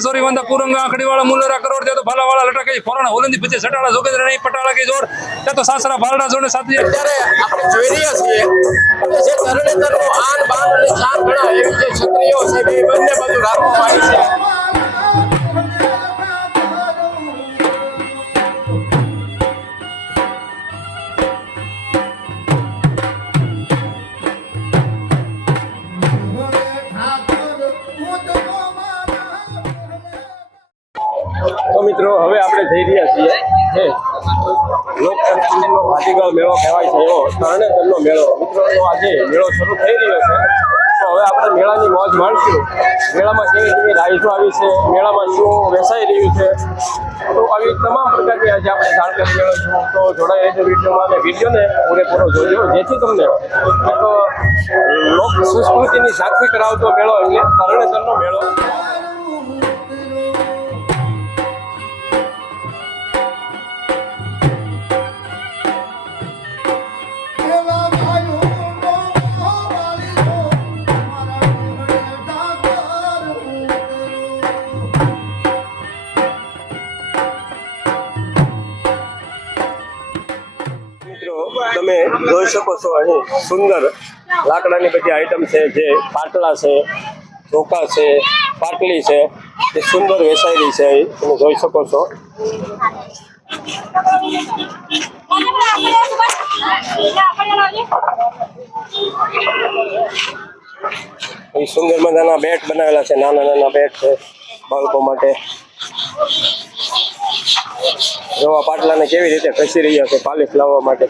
sorry વંદા કુરંગા આંકડી વાળા મુલરા કરોડ તે તો ભાલા વાળા લટકે ફોરાણા હોલંદી પછી સટાળા જોગેન્દ્ર નહીં પટાળા કે જોડ તે સાસરા ભાલડા જોડે સાથી અત્યારે જોઈ રહ્યા છીએ જે એવી જે ક્ષત્રિયો છે, એ બંને બાજુ રાખવામાં આવી છે. તો મિત્રો, હવે આપણે જઈ રહ્યા છીએ, હે લોકસંસ્કૃતિનો ભાતીગળ મેળો કહેવાય છે એવો તરણેતરનો મેળો. મિત્રો આજે મેળો શરૂ થઈ રહ્યો છે. તો હવે આપણે મેળાની મોજ માણશું. મેળામાં કેવી કેવી રાઈડો આવી છે, મેળામાં શું વેચાઈ રહ્યું છે? તો આવી તમામ પ્રકારની આજે આપણે જાણકારી છું તો જોડાઈ રહેજો વિડીયોમાં અને વિડીયોને પૂરેપૂરો જોજો. જેથી તમને એક લોક સંસ્કૃતિની સાક્ષી કરાવતો મેળો એટલે તરણેતરનો મેળો. છો અહીં? સુંદર. લાકડાની બધી આઈટમ છે, જે પાટલા છે ચોખા છે, પાટલી છે એ સુંદર વેચાયેલી છે અહીં. તમે જોઈ શકો છો. સુંદર મજાના બેટ બનાવેલા છે, નાના નાના બેટ છે, બાળકો માટે. જોવા પાટલાને કેવી રીતે ખસી રહ્યા છે, પાલિશ લાવવા માટે.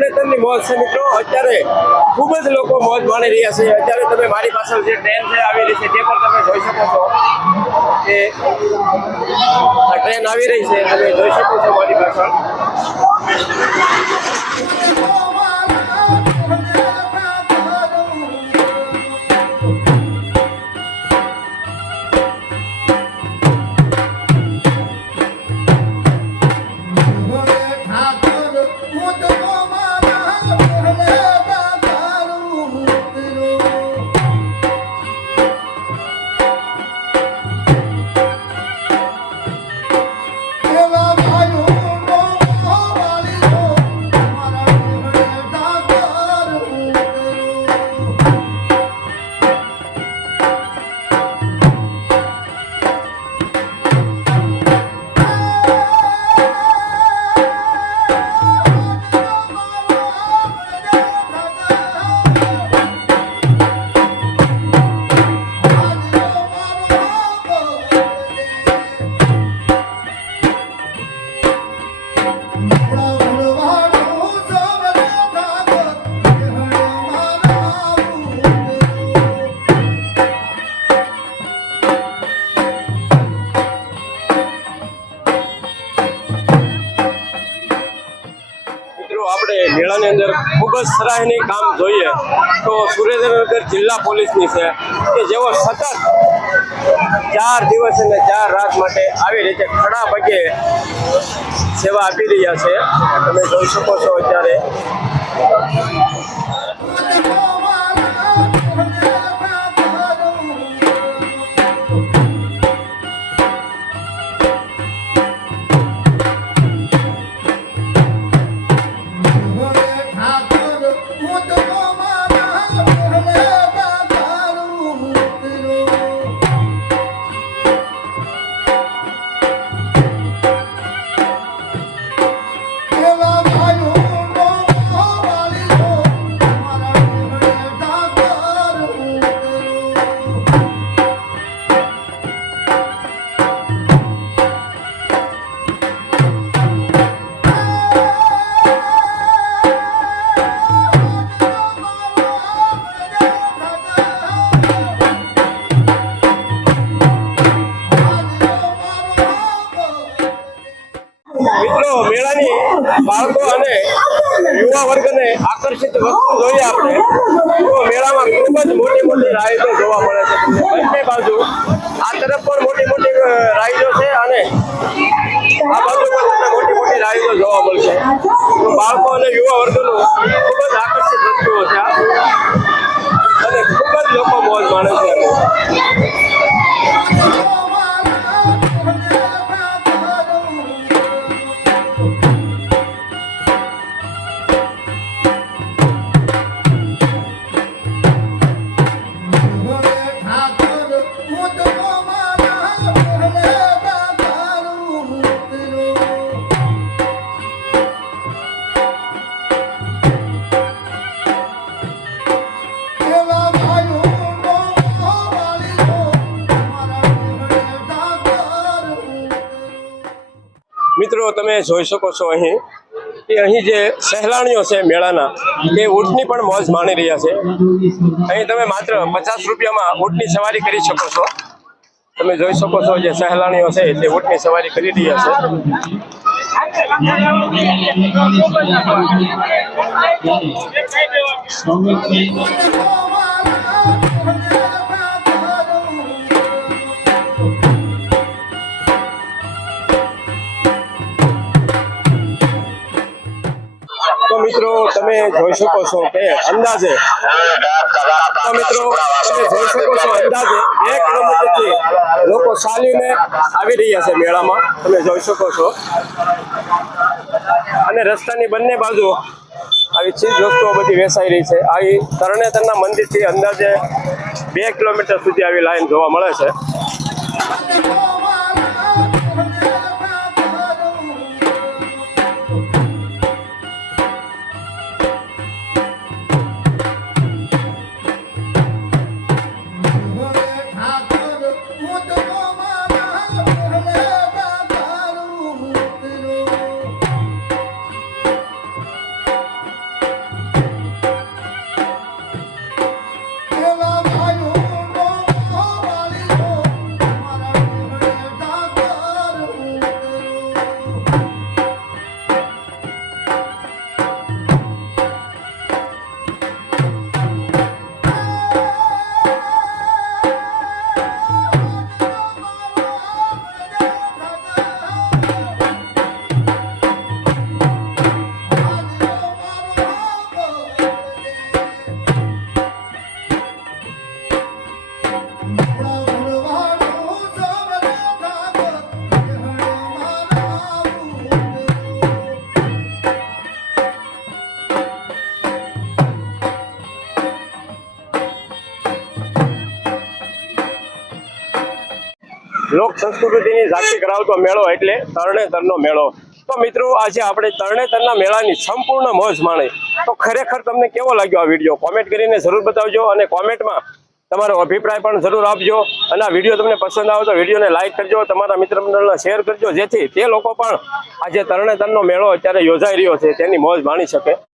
તરણેતરની મોજ છે મિત્રો. અત્યારે ખૂબ જ લોકો મોજ માણી રહ્યા છે. અત્યારે તમે મારી પાછળ જે ટ્રેન છે આવી રહી છે, તે પણ તમે જોઈ શકો છો કે આ ટ્રેન આવી રહી છે. તમે જોઈ શકો છો મારી પાછળ. મેળાની અંદર ખૂબ જ સરાહનીય કામ જોઈએ તો સુરેન્દ્રનગર જિલ્લા પોલીસની છે કે જેઓ સતત ચાર દિવસ અને ચાર રાત માટે આવી રીતે ખડા પગે સેવા આપી રહ્યા છે. તમે જોઈ શકો છો અત્યારે. બાળકો અને યુવા વર્ગને આકર્ષિત વસ્તુ જોઈએ આપણે, તો મેળામાં ખૂબ જ મોટી મોટી રાઈડો જોવા મળે છે. બંને બાજુ આ તરફ પણ મોટી મોટી રાઈડો છે અને આ બાજુ પણ મોટી મોટી રાઈડો જોવા મળશે. તો બાળકો અને યુવા વર્ગનું તમે જોઈ શકો છો અહીં, કે અહીં જે સહેલાણીઓ છે મેળાના, એ ઊંટની પણ મોજ માણી રહ્યા છે. અહીં તમે માત્ર પચાસ રૂપિયામાં ઊંટની સવારી કરી શકો છો. તમે જોઈ શકો છો જે સહેલાણીઓ છે તે ઊંટની સવારી કરી રહ્યા છે. તમે જોઈ શકો છો કે અંદાજે મિત્રો, તમે જોઈ શકો છો અંદાજે બે કિલોમીટરથી લોકો ચાલીને આવી રહ્યા છે મેળામાં. તમે જોઈ શકો છો. અને રસ્તાની બંને બાજુ આવી ચીજ વસ્તુઓ બધી વેચાઈ રહી છે. આવી તરણેતરના મંદિરથી અંદાજે બે કિલોમીટર સુધી આવી લાઈન જોવા મળે છે. લોક સંસ્કૃતિની ઝાંખી કરાવતો મેળો એટલે તરણેતરનો મેળો. તો મિત્રો, આજે આપણે તરણેતરના મેળાની સંપૂર્ણ મોજ માણી. તો ખરેખર તમને કેવો લાગ્યો આ વીડિયો? કોમેન્ટ કરીને જરૂર બતાવજો અને કોમેન્ટમાં તમારો અભિપ્રાય પણ જરૂર આપજો. અને આ વીડિયો તમને પસંદ આવે તો વિડીયોને લાઇક કરજો, તમારા મિત્ર મંડળને શેર કરજો, જેથી તે લોકો પણ આજે તરણેતરનો મેળો અત્યારે યોજાઈ રહ્યો છે, તેની મોજ માણી શકે.